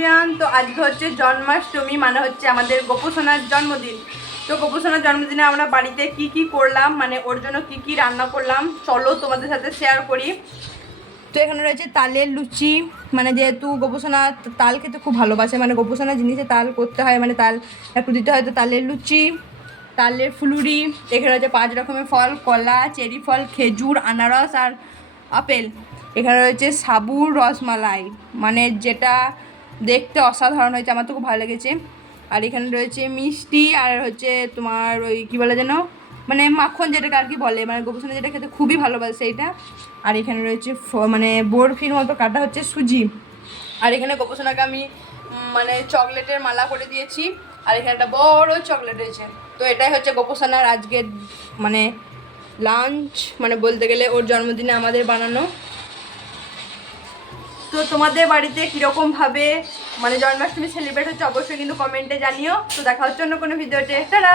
Everyone, তো আজকে হচ্ছে জন্মাষ্টমী, মানে হচ্ছে আমাদের গোপুসোনার জন্মদিন। তো গোপুসোনার জন্মদিনে আমরা বাড়িতে কি কি করলাম, মানে ওর জন্য কি কি রান্না করলাম, চলো তোমাদের সাথে শেয়ার করি। তো এখানে রয়েছে তালের লুচি, মানে যেহেতু গোপুসোনা তাল খেতে খুব ভালোবাসে, মানে গোপুসোনা জিনিসে তাল করতে হয়, মানে তাল একটু দিতে হয়। তো তালের লুচি, তালের ফুলুরি, এখানে রয়েছে 5 রকমের ফল, কলা, চেরি ফল, খেজুর, আনারস আর আপেল। এখানে রয়েছে সাবুর রসমালাই, মানে যেটা দেখতে অসাধারণ হয়েছে, আমার তো খুব ভালো লেগেছে। আর এখানে রয়েছে মিষ্টি, আর হচ্ছে তোমার ওই কী বলে যেন, মানে মাখন যেটাকে আর কি বলে, মানে গোপুসোনা যেটা খেতে খুবই ভালোবাসে সেইটা। আর এখানে রয়েছে মানে বরফির মতো কাটা হচ্ছে সুজি। আর এখানে গোপুসোনাকে আমি মানে চকলেটের মালা করে দিয়েছি। আর এখানে একটা বড় চকলেট রয়েছে। তো এটাই হচ্ছে গোপুসোনার আজকের মানে লাঞ্চ, মানে বলতে গেলে ওর জন্মদিনে আমাদের বানানো। তো তোমাদের বাড়িতে কীরকমভাবে মানে জন্মাষ্টমী সেলিব্রেট হচ্ছে অবশ্যই কিন্তু কমেন্টে জানিও। তো দেখা হচ্ছে অন্য কোনো ভিডিওতে। টাটা।